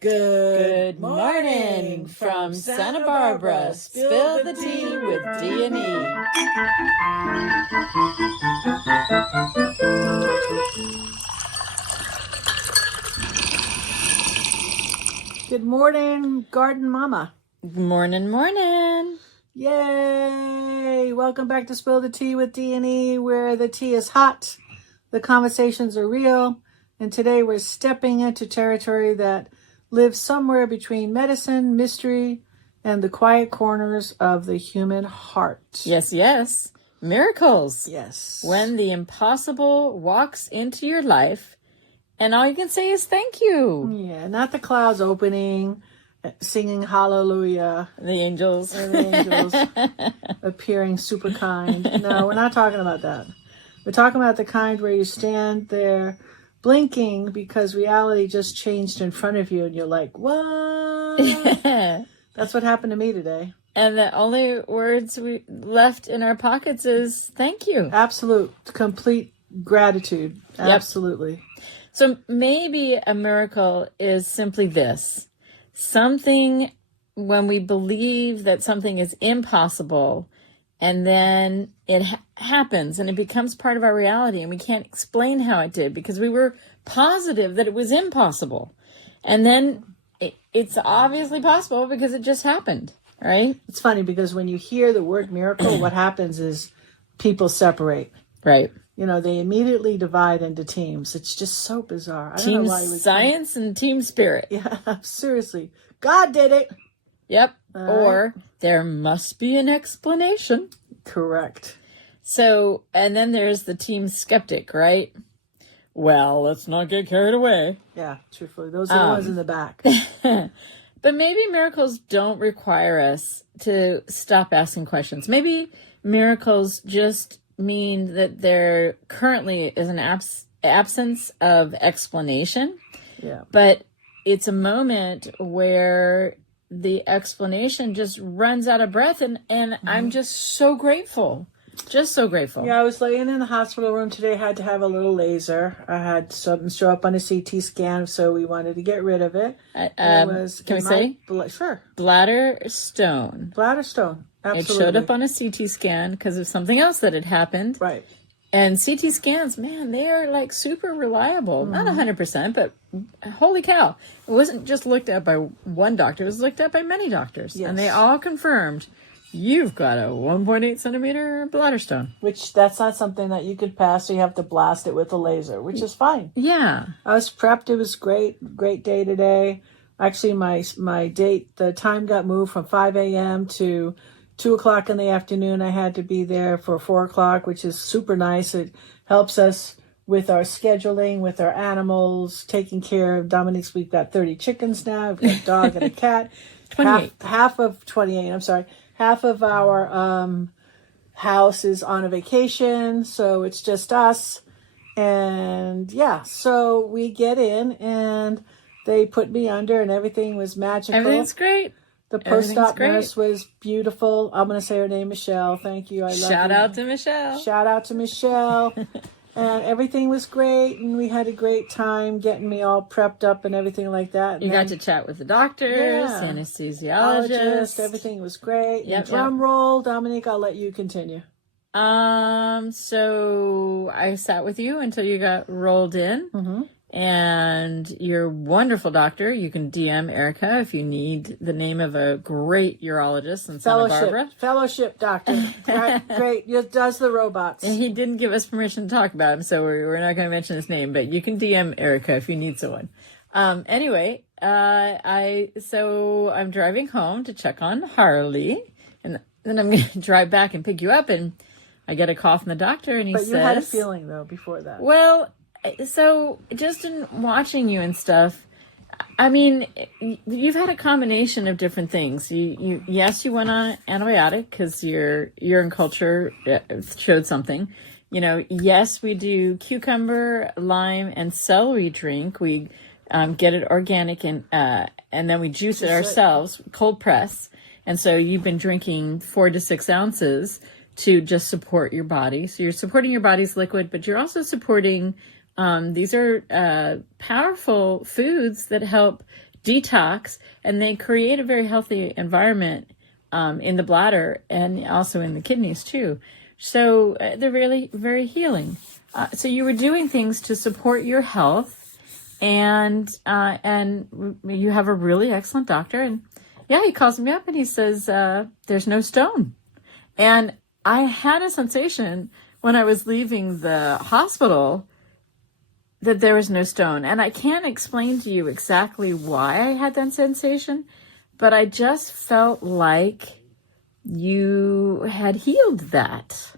Good morning from Santa Barbara. Spill the tea with D&E. Good morning, Garden Mama. Morning. Yay! Welcome back to Spill the Tea with D&E, where the tea is hot, the conversations are real, and today we're stepping into territory that lives somewhere between medicine, mystery, and the quiet corners of the human heart. Yes. Miracles. Yes. When the impossible walks into your life, and all you can say is thank you. Yeah, not the clouds opening, singing hallelujah. The angels. And the angels appearing super kind. No, we're not talking about that. We're talking about the kind where you stand there blinking because reality just changed in front of you and you're like, what? That's what happened to me today. And the only words we left in our pockets is thank you. Absolute, complete gratitude. Absolutely. Yep. So maybe a miracle is simply this. Something, when we believe that something is impossible, and then it happens and it becomes part of our reality, and we can't explain how it did because we were positive that it was impossible. And then it's obviously possible because it just happened, right? It's funny because when you hear the word miracle, what happens is people separate. Right. You know, they immediately divide into teams. It's just so bizarre. I don't Team know why science and team spirit. Yeah, seriously. God did it. Yep. Or there must be an explanation. Correct. So, and then there's the team skeptic, right? Well, let's not get carried away. Yeah, truthfully. Those are the ones in the back. But maybe miracles don't require us to stop asking questions. Maybe miracles just mean that there currently is an absence of explanation. Yeah. But it's a moment where the explanation just runs out of breath, and I'm just so grateful. Just so grateful. Yeah, I was laying in the hospital room today, had to have a little laser. I had something show up on a CT scan, so we wanted to get rid of it. Can we say? Sure. Bladder stone. Bladder stone. Absolutely. It showed up on a CT scan because of something else that had happened. Right. And CT scans, man, they are like super reliable. Not 100%, but holy cow. It wasn't just looked at by one doctor. It was looked at by many doctors. Yes. And they all confirmed you've got a 1.8 centimeter bladder stone. Which that's not something that you could pass, so you have to blast it with a laser, which is fine. Yeah. I was prepped. It was great. Great day today. Actually, my date, the time got moved from 5 a.m. to 2 o'clock in the afternoon. I had to be there for 4 o'clock, which is super nice. It helps us with our scheduling, with our animals, taking care of Dominique's. We've got 30 chickens now. We've got a dog and a cat. 28. Half of 28, I'm sorry. Half of our house is on a vacation, so it's just us. And yeah, so we get in and they put me under and everything was magical. Everything's great. The post-op nurse was beautiful. I'm going to say her name, Michelle. Thank you. I love you. Shout out to Michelle. Shout out to Michelle. And everything was great. And we had a great time getting me all prepped up and everything like that. You got to chat with the doctors, anesthesiologists. Everything was great. Yep, Drum roll. Dominique, I'll let you continue. So I sat with you until you got rolled in. Mm-hmm. And your wonderful doctor, you can DM Erica if you need the name of a great urologist in Santa Barbara. Fellowship doctor. Great. He does the robots. And he didn't give us permission to talk about him, so we're not going to mention his name, but you can DM Erica if you need someone. Anyway, so I'm driving home to check on Harley, and then I'm going to drive back and pick you up, and I get a call from the doctor, and he says... But you had a feeling, though, before that. Well... So just in watching you and stuff, I mean, you've had a combination of different things. You went on an antibiotic because your urine culture showed something. You know, yes, we do cucumber, lime, and celery drink. We get it organic and then we juice it ourselves, cold press. And so you've been drinking 4 to 6 ounces to just support your body. So you're supporting your body's liquid, but you're also supporting... these are powerful foods that help detox, and they create a very healthy environment in the bladder and also in the kidneys too. So they're really very healing. So you were doing things to support your health, and you have a really excellent doctor. And yeah, he calls me up and he says, there's no stone. And I had a sensation when I was leaving the hospital that there was no stone. And I can't explain to you exactly why I had that sensation, but I just felt like you had healed that.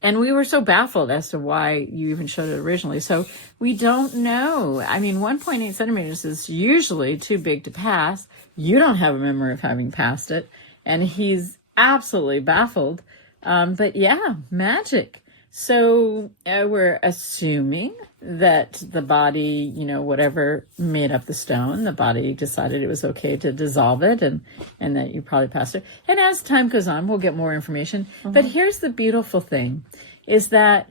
And we were so baffled as to why you even showed it originally. So we don't know. I mean, 1.8 centimeters is usually too big to pass. You don't have a memory of having passed it. And he's absolutely baffled. But yeah, magic. So we're assuming that the body, whatever made up the stone, the body decided it was okay to dissolve it, and that you probably passed it. And as time goes on, we'll get more information. Mm-hmm. But here's the beautiful thing, is that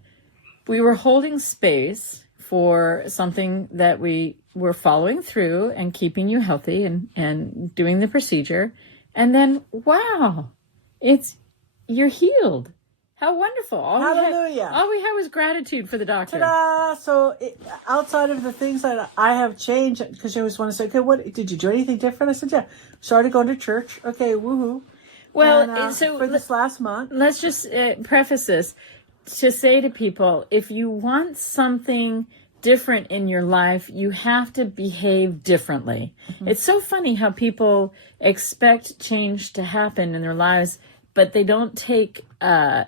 we were holding space for something that we were following through and keeping you healthy and doing the procedure. And then, wow, you're healed. How wonderful. Hallelujah. All we had was gratitude for the doctor. Ta-da! So outside of the things that I have changed, because you always want to say, okay, what did you do anything different? I said, yeah. Started going to church. Okay, woohoo. Well, and, so for this last month. Let's just preface this to say to people, if you want something different in your life, you have to behave differently. Mm-hmm. It's so funny how people expect change to happen in their lives, but they don't take a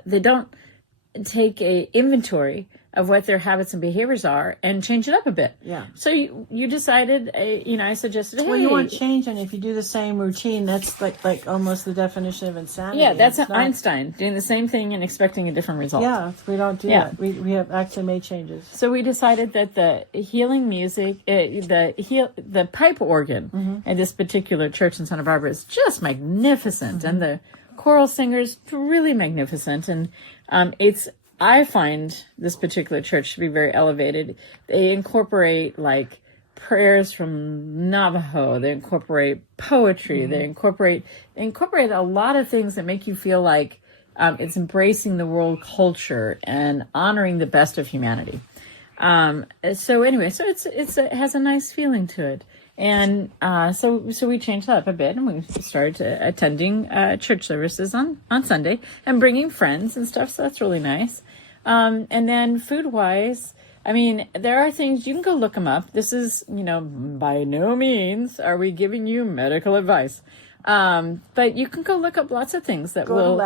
inventory of what their habits and behaviors are and change it up a bit. Yeah. So you decided, I suggested, hey. Well, you want change, and if you do the same routine, that's like almost the definition of insanity. Yeah, that's Einstein, doing the same thing and expecting a different result. Yeah, we don't do that. We have actually made changes. So we decided that the healing music, the pipe organ at this particular church in Santa Barbara is just magnificent, and the choral singers really magnificent, and I find this particular church to be very elevated. They incorporate like prayers from Navajo. They incorporate poetry. They incorporate a lot of things that make you feel like it's embracing the world culture and honoring the best of humanity. So anyway, so it has a nice feeling to it. And so we changed that up a bit, and we started attending church services on Sunday and bringing friends and stuff. So that's really nice. And then food-wise, I mean, there are things, you can go look them up. This is, by no means are we giving you medical advice. But you can go look up lots of things that will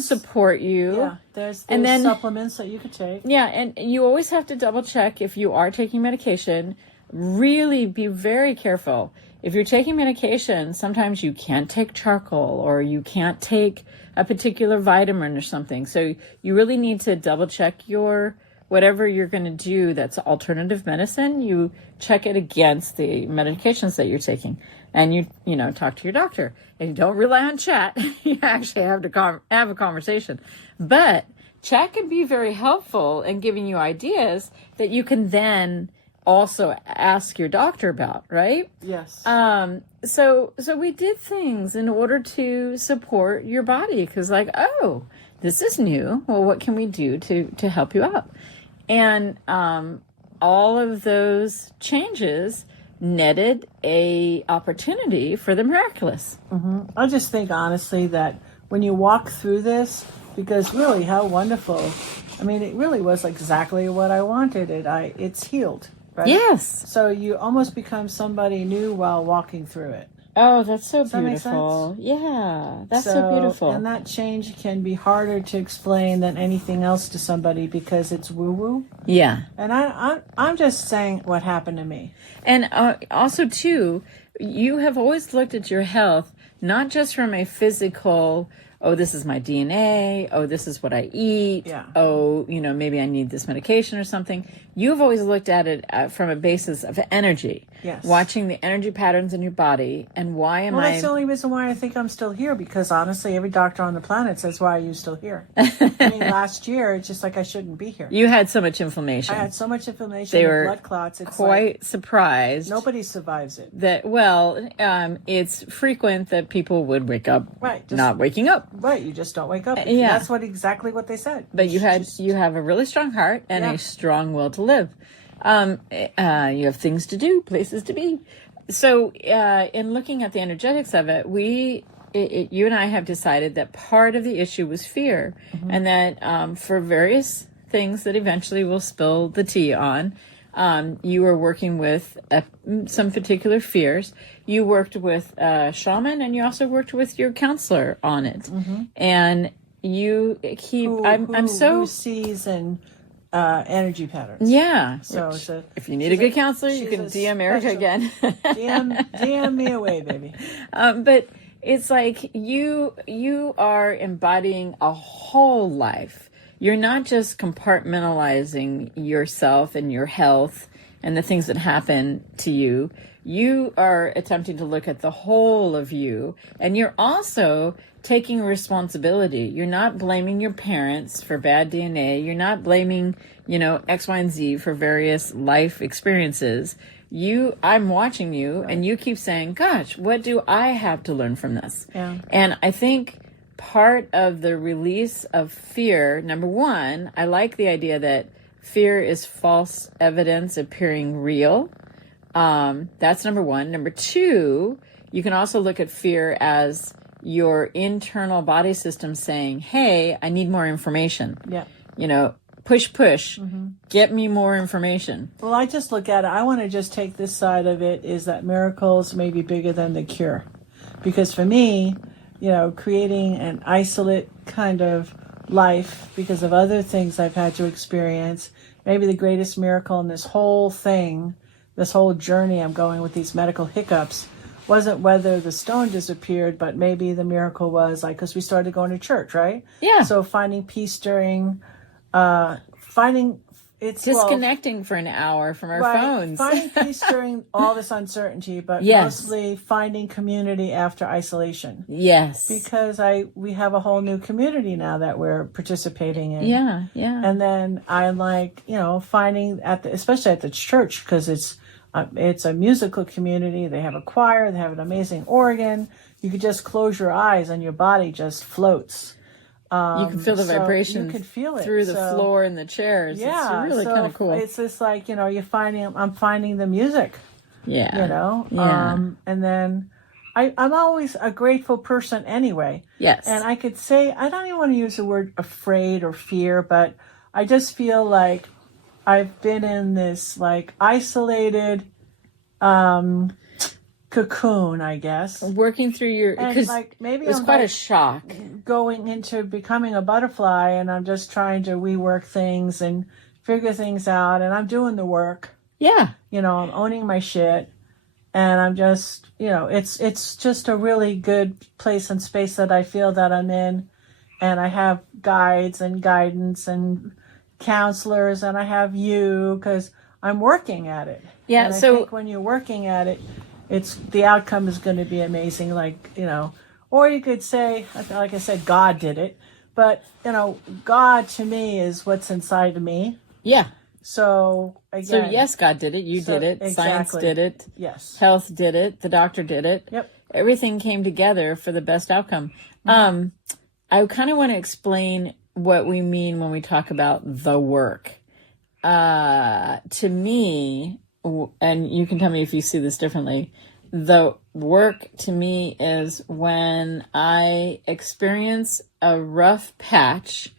support you. Yeah, there's supplements that you could take. Yeah, and you always have to double check if you are taking medication. Really be very careful. If you're taking medication, sometimes you can't take charcoal, or you can't take a particular vitamin or something. So you really need to double check whatever you're going to do that's alternative medicine. You check it against the medications that you're taking, and you talk to your doctor. And you don't rely on chat. You actually have to have a conversation. But chat can be very helpful in giving you ideas that you can then also ask your doctor about, right? Yes. So we did things in order to support your body, because this is new. Well, what can we do to help you out? And all of those changes netted a opportunity for the miraculous. Mm-hmm. I just think honestly that when you walk through this, because really how wonderful. I mean, it really was exactly what I wanted. It's healed. Right? Yes. So you almost become somebody new while walking through it. Oh, that's so beautiful. Does that make sense? Yeah, that's so beautiful. And that change can be harder to explain than anything else to somebody because it's woo-woo. Yeah. And I'm just saying what happened to me. And also, too, you have always looked at your health not just from a physical oh, this is my DNA. Oh, this is what I eat. Yeah. Oh, maybe I need this medication or something. You've always looked at it from a basis of energy. Yes. Watching the energy patterns in your body and why am Well, I... that's the only reason why I think I'm still here, because honestly, every doctor on the planet says, why are you still here? I mean, last year, it's just like I shouldn't be here. You had so much inflammation. I had so much inflammation They and were blood clots. It's quite like surprised nobody survives it. that, it's frequent that people would wake up Right. not waking up. Right. You just don't wake up. Yeah. That's exactly what they said. But you have a really strong heart and a strong will to live. You have things to do, places to be. So in looking at the energetics of it, you and I have decided that part of the issue was fear, and that for various things that eventually we'll spill the tea on, you were working with some particular fears. You worked with a shaman, and you also worked with your counselor on it. And you keep... who sees and energy patterns. Yeah. So if you need a good counselor, you can DM Erica again. DM me away, baby. But it's like you are embodying a whole life. You're not just compartmentalizing yourself and your health and the things that happen to you. You are attempting to look at the whole of you, and you're also taking responsibility. You're not blaming your parents for bad DNA. You're not blaming, X, Y, and Z for various life experiences. I'm watching you, right. And you keep saying, gosh, what do I have to learn from this? Yeah. And I think part of the release of fear, number one, I like the idea that fear is false evidence appearing real. That's number one. Number two, you can also look at fear as your internal body system saying, hey, I need more information. Yeah. Push, get me more information. Well, I just look at it. I want to just take this side of it, is that miracles may be bigger than the cure. Because for me, creating an isolate kind of life because of other things I've had to experience, maybe the greatest miracle in this whole thing, this whole journey I'm going with these medical hiccups, wasn't whether the stone disappeared, but maybe the miracle was because we started going to church, right? Yeah. So finding peace during, disconnecting for an hour from our phones. Finding peace during all this uncertainty, but mostly finding community after isolation. Yes. Because we have a whole new community now that we're participating in. Yeah. And then I like, finding especially at the church, because it's a musical community. They have a choir. They have an amazing organ. You could just close your eyes and your body just floats. You can feel the vibration. You can feel it through the floor and the chairs. Yeah, it's really kind of cool. It's just like I'm finding the music. Yeah. And then I'm always a grateful person anyway. Yes. And I could say, I don't even want to use the word afraid or fear, but I just feel like I've been in this isolated cocoon, I guess. Working through because maybe it was quite a shock. Going into becoming a butterfly, and I'm just trying to rework things and figure things out, and I'm doing the work. Yeah. I'm owning my shit, and I'm just, it's just a really good place and space that I feel that I'm in, and I have guides and guidance and counselors, and I have you, because I'm working at it. Yeah. And I think when you're working at it, the outcome is going to be amazing. Or you could say, like I said, God did it, but God to me is what's inside of me. Yeah. So again, yes, God did it. You did it. Exactly. Science did it. Yes. Health did it. The doctor did it. Yep. Everything came together for the best outcome. I kind of want to explain what we mean when we talk about the work. To me, and you can tell me if you see this differently, the work to me is when I experience a rough patch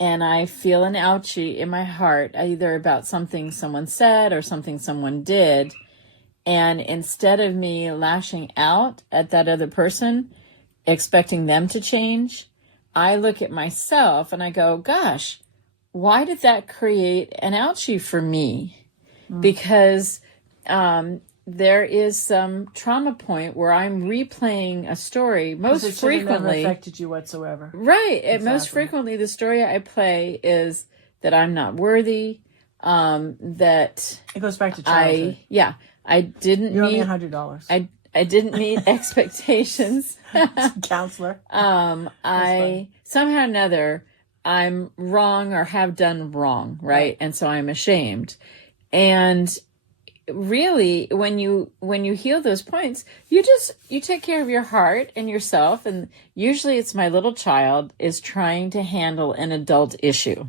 and I feel an ouchie in my heart, either about something someone said or something someone did. And instead of me lashing out at that other person, expecting them to change, I look at myself and I go, gosh, why did that create an ouchie for me? Because there is some trauma point where I'm replaying a story most it should have never frequently. affected you whatsoever. Right. And most Exactly. frequently, the story I play is that I'm not worthy, that It goes back to childhood. I didn't You owe me meet, $100. I didn't meet expectations. Counselor. I somehow or another, I'm wrong or have done wrong. Right. And so I'm ashamed. And really, when you heal those points, you take care of your heart and yourself. And usually it's my little child is trying to handle an adult issue.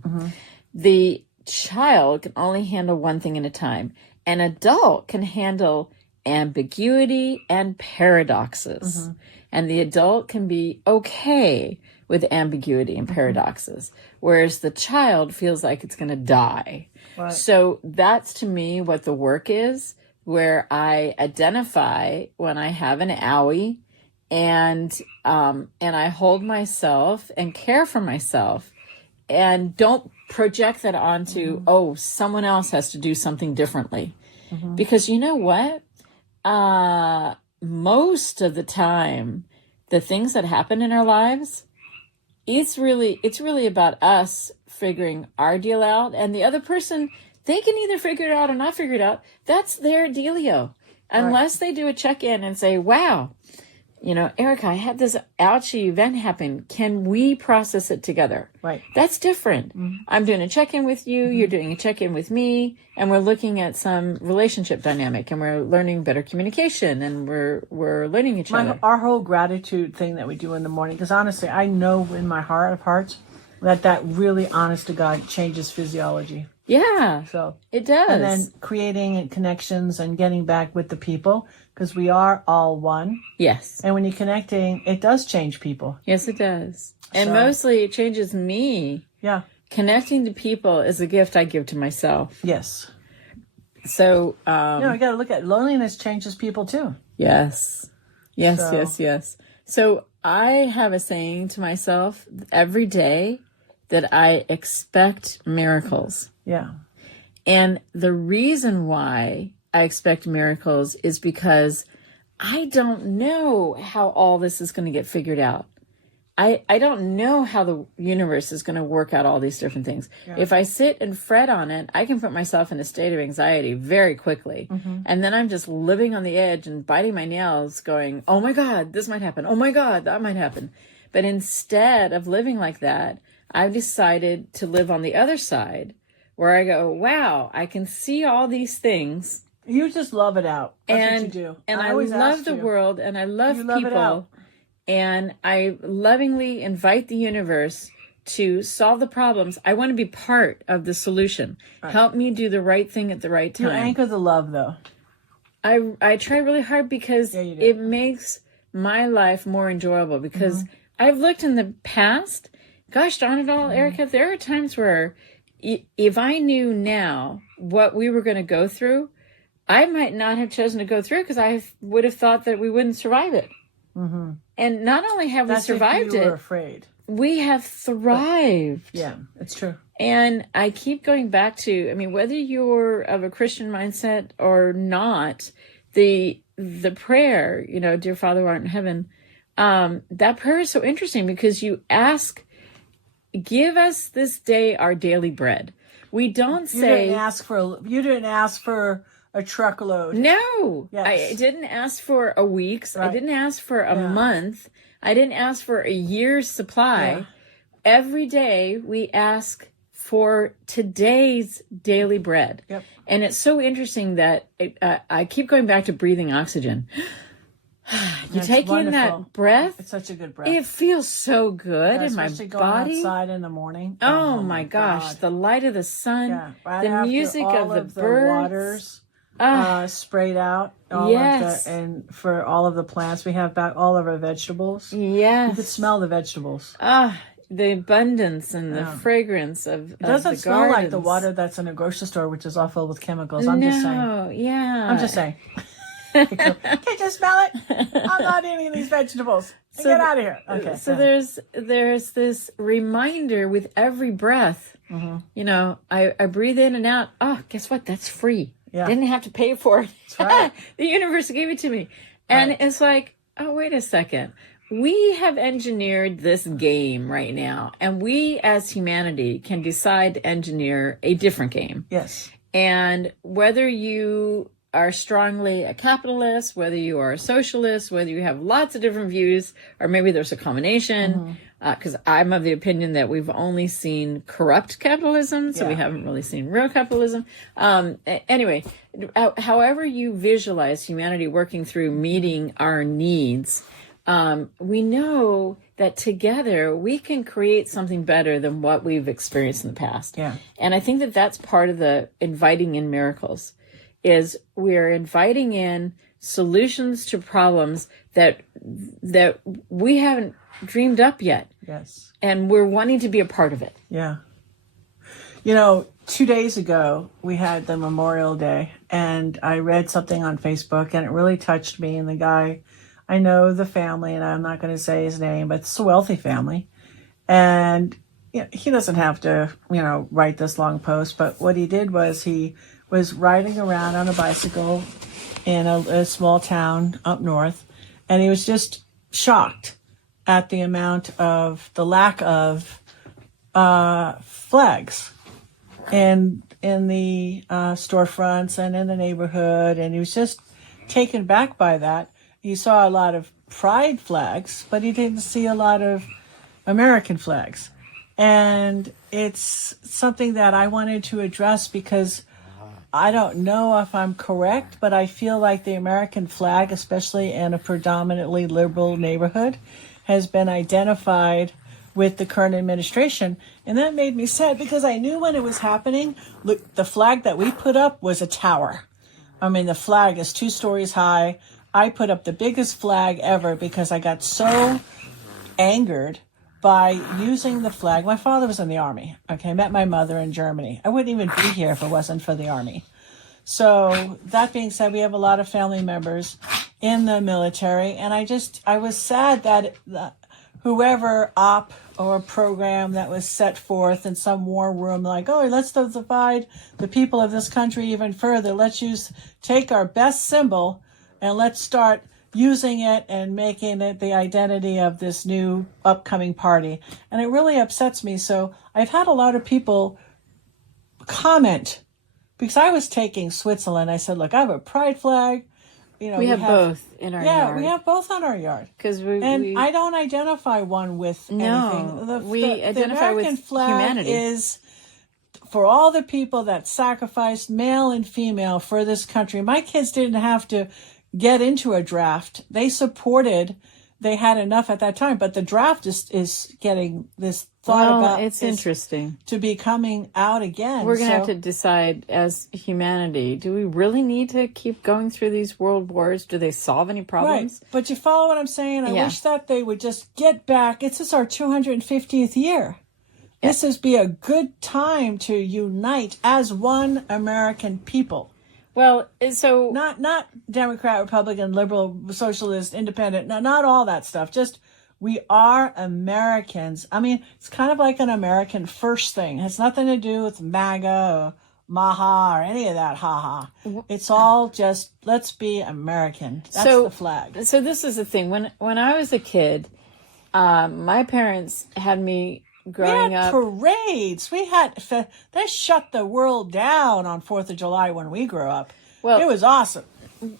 The child can only handle one thing at a time. An adult can handle ambiguity and paradoxes. And the adult can be okay with ambiguity and paradoxes, whereas the child feels like it's going to die. Right. So that's to me what the work is, where I identify when I have an owie, and I hold myself and care for myself, and don't project that onto someone else has to do something differently, because you know what, most of the time the things that happen in our lives, it's really about us figuring our deal out, and the other person, they can either figure it out or not figure it out. That's their dealio. Unless they do a check-in and say, wow, Erica, I had this ouchie event happen. Can we process it together? Right. That's different. I'm doing a check-in with you. You're doing a check-in with me. And we're looking at some relationship dynamic, and we're learning better communication, and we're learning each other. Our whole gratitude thing that we do in the morning, because honestly, I know in my heart of hearts that really, honest to God, changes physiology. Yeah, so it does. And then creating connections and getting back with the people, because we are all one. Yes. And when you're connecting, it does change people. Yes, it does. And mostly it changes me. Yeah. Connecting to people is a gift I give to myself. Yes. So, you got to look at loneliness changes people too. Yes. Yes. So I have a saying to myself every day that I expect miracles. Yeah. And the reason why I expect miracles is because I don't know how all this is going to get figured out. I don't know how the universe is going to work out all these different things. Yeah. If I sit and fret on it, I can put myself in a state of anxiety very quickly. And then I'm just living on the edge and biting my nails going, oh my God, this might happen. Oh my God, that might happen. But instead of living like that, I've decided to live on the other side, where I go, wow, I can see all these things. You just love it out. That's what you do. And I love the world, and I love people. And I lovingly invite the universe to solve the problems. I want to be part of the solution. Right. Help me do the right thing at the right time. You anchor the love, though. I try really hard, because it makes my life more enjoyable. Because I've looked in the past, gosh darn it all, Erica, there are times where if I knew now what we were going to go through, I might not have chosen to go through it, because I would have thought that we wouldn't survive it. And not only have we survived it, afraid. We have thrived. Yeah, it's true. And I keep going back to, whether you're of a Christian mindset or not, the prayer, dear Father who art in heaven, that prayer is so interesting, because you ask, give us this day our daily bread. We don't say... You didn't ask for a truckload. No. Yes. I didn't ask for a week's. Right. I didn't ask for a month. I didn't ask for a year's supply. Yeah. Every day we ask for today's daily bread. Yep. And it's so interesting that I keep going back to breathing oxygen. You take in that breath. It's such a good breath. It feels so good in my body. Going outside in the morning. Oh my gosh. The light of the sun, right, the music of the birds. Sprayed out. And for all of the plants, we have back all of our vegetables. Yes. You could smell the vegetables. The abundance and the fragrance of it doesn't smell gardens. like the water that's in a grocery store, which is all filled with chemicals. I'm just saying. Yeah. I'm just saying. Can't you smell it? I'm not eating these vegetables. Get out of here. Okay. So there's this reminder with every breath. I breathe in and out. Oh, guess what? That's free. Yeah. Didn't have to pay for it. That's right. The universe gave it to me. And it's like, oh, wait a second. We have engineered this game right now, and we as humanity can decide to engineer a different game. Yes. And whether you are strongly a capitalist, whether you are a socialist, whether you have lots of different views, or maybe there's a combination, because I'm of the opinion that we've only seen corrupt capitalism, so we haven't really seen real capitalism. Anyway, however you visualize humanity working through meeting our needs, we know that together we can create something better than what we've experienced in the past. Yeah. And I think that that's part of the inviting in miracles, is we're inviting in solutions to problems that we haven't dreamed up yet. Yes. And we're wanting to be a part of it. Yeah. You know, 2 days ago, we had the Memorial Day, and I read something on Facebook, and it really touched me. And the guy, I know the family, and I'm not going to say his name, but it's a wealthy family. And you know, he doesn't have to, write this long post, but what he did was he was riding around on a bicycle in a small town up north, and he was just shocked at the lack of flags in the storefronts and in the neighborhood, and he was just taken back by that. He saw a lot of pride flags, but he didn't see a lot of American flags. And it's something that I wanted to address because I don't know if I'm correct, but I feel like the American flag, especially in a predominantly liberal neighborhood, has been identified with the current administration. And that made me sad because I knew when it was happening, look, the flag that we put up was a tower. I mean, the flag is 2 stories high. I put up the biggest flag ever because I got so angered by using the flag. My father was in the army. Okay, I met my mother in Germany. I wouldn't even be here if it wasn't for the army. So that being said, we have a lot of family members in the military, and I was sad that whoever op or program that was set forth in some war room, like, oh, let's divide the people of this country even further. Let's take our best symbol and let's start using it and making it the identity of this new upcoming party. And it really upsets me. So I've had a lot of people comment, because I was taking Switzerland. I said, look, I have a pride flag. We have both in our yard. Yeah, we have both on our yard. And I don't identify one with anything. We identify the American with flag humanity. Is for all the people that sacrificed, male and female, for this country. My kids didn't have to get into a draft. They had enough at that time, but the draft is getting this thought about it's interesting to be coming out again. We're going to have to decide as humanity, do we really need to keep going through these world wars? Do they solve any problems? Right. But you follow what I'm saying? I wish that they would just get back. It's just our 250th year. Yeah. This would be a good time to unite as one American people. Well, so not Democrat, Republican, liberal, socialist, independent, not all that stuff. Just we are Americans. I mean, it's kind of like an American first thing. It has nothing to do with MAGA or MAHA or any of that haha. It's all just let's be American. That's the flag. So this is the thing. When I was a kid, my parents had me growing up. Parades. They shut the world down on 4th of July when we grew up. Well, it was awesome.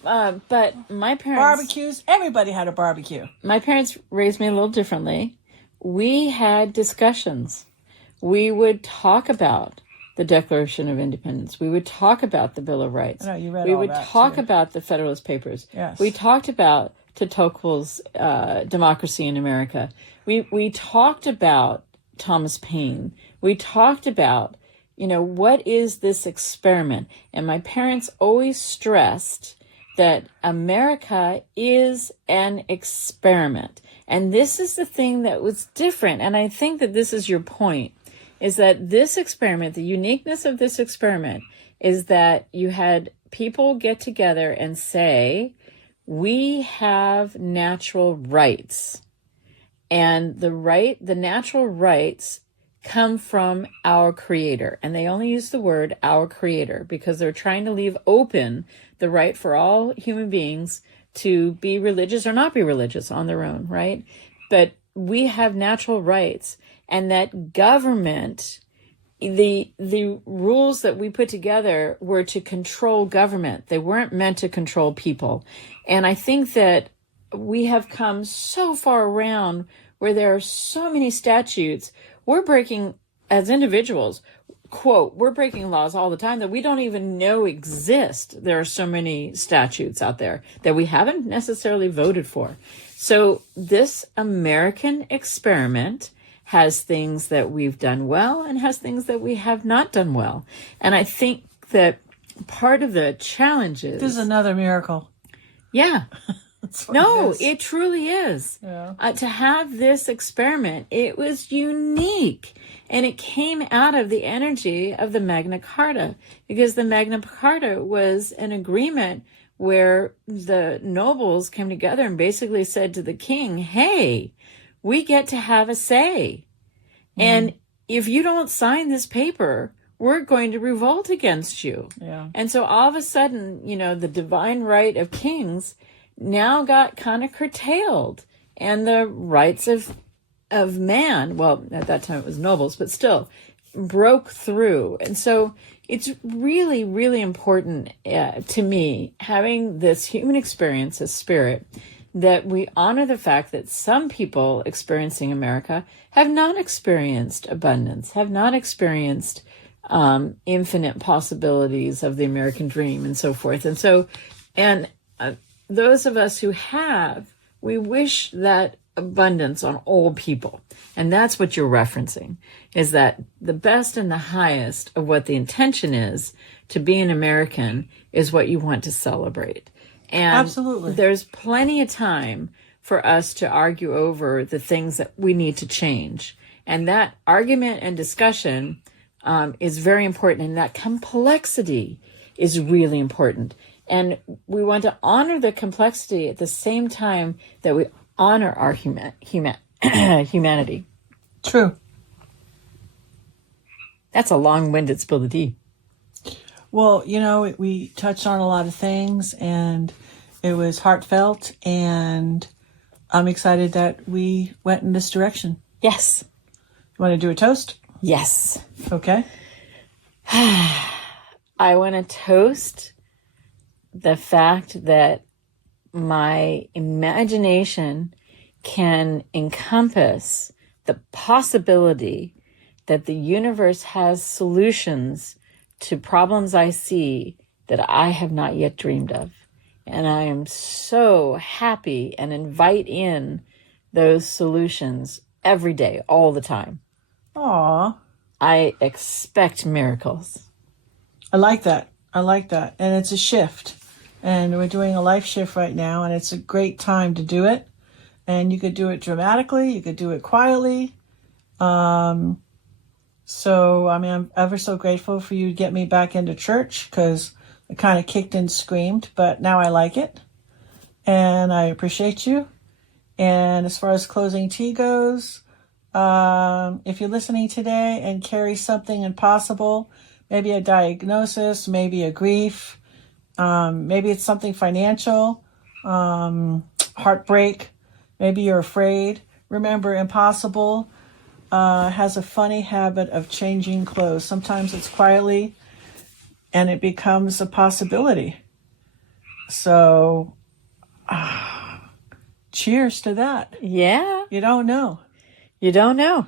But my parents... Barbecues. Everybody had a barbecue. My parents raised me a little differently. We had discussions. We would talk about the Declaration of Independence. We would talk about the Bill of Rights. I know, you read we all would that talk too. About the Federalist Papers. Yes. We talked about Tocqueville's Democracy in America. We talked about Thomas Paine. We talked about, what is this experiment? And my parents always stressed that America is an experiment. And this is the thing that was different. And I think that this is your point, is that this experiment, the uniqueness of this experiment, is that you had people get together and say, we have natural rights. And the natural rights come from our Creator. And they only use the word our Creator because they're trying to leave open the right for all human beings to be religious or not be religious on their own, right? But we have natural rights, and that government, the rules that we put together were to control government. They weren't meant to control people. And I think that we have come so far around where there are so many statutes. We're breaking, as individuals, quote, we're breaking laws all the time that we don't even know exist. There are so many statutes out there that we haven't necessarily voted for. So this American experiment has things that we've done well and has things that we have not done well. And I think that part of the challenge is... This is another miracle. Yeah. No, it is. it truly is. Yeah. To have this experiment, it was unique. And it came out of the energy of the Magna Carta, because the Magna Carta was an agreement where the nobles came together and basically said to the king, hey, we get to have a say. And if you don't sign this paper, we're going to revolt against you. Yeah. And so all of a sudden, the divine right of kings now got kind of curtailed, and the rights of man, well, at that time it was nobles, but still broke through. And so it's really, really important to me, having this human experience as spirit, that we honor the fact that some people experiencing America have not experienced abundance, have not experienced infinite possibilities of the American dream and so forth. And so, those of us who have, we wish that abundance on all people. And that's what you're referencing, is that the best and the highest of what the intention is to be an American is what you want to celebrate. And absolutely, there's plenty of time for us to argue over the things that we need to change. And that argument and discussion is very important. And that complexity is really important. And we want to honor the complexity at the same time that we honor our humanity. True. That's a long-winded spill the tea. Well, we touched on a lot of things, and it was heartfelt, and I'm excited that we went in this direction. Yes. You want to do a toast? Yes. Okay. I want to toast the fact that my imagination can encompass the possibility that the universe has solutions to problems I see that I have not yet dreamed of. And I am so happy and invite in those solutions every day, all the time. Aw. I expect miracles. I like that. And it's a shift. And we're doing a life shift right now, and it's a great time to do it. And you could do it dramatically. You could do it quietly. So, I'm ever so grateful for you to get me back into church, because I kind of kicked and screamed, but now I like it. And I appreciate you. And as far as closing tea goes, if you're listening today and carry something impossible, maybe a diagnosis, maybe a grief, maybe it's something financial, heartbreak, maybe you're afraid. Remember, impossible has a funny habit of changing clothes. Sometimes it's quietly, and it becomes a possibility. So, cheers to that. Yeah. You don't know. You don't know.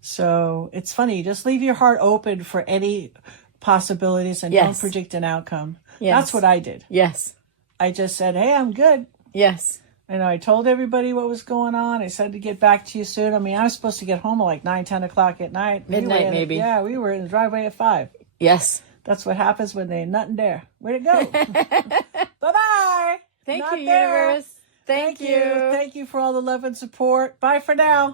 So it's funny. Just leave your heart open for any possibilities, and don't predict an outcome. Yes. That's what I did. Yes. I just said, hey, I'm good. Yes. And I told everybody what was going on. I said to get back to you soon. I mean, I was supposed to get home at like 9, 10 o'clock at night. Midnight, maybe. Yeah, we were in the driveway at 5. Yes. That's what happens when they ain't nothing there. Way to go. Bye-bye. Thank Not you, there. universe. Thank you. Thank you for all the love and support. Bye for now.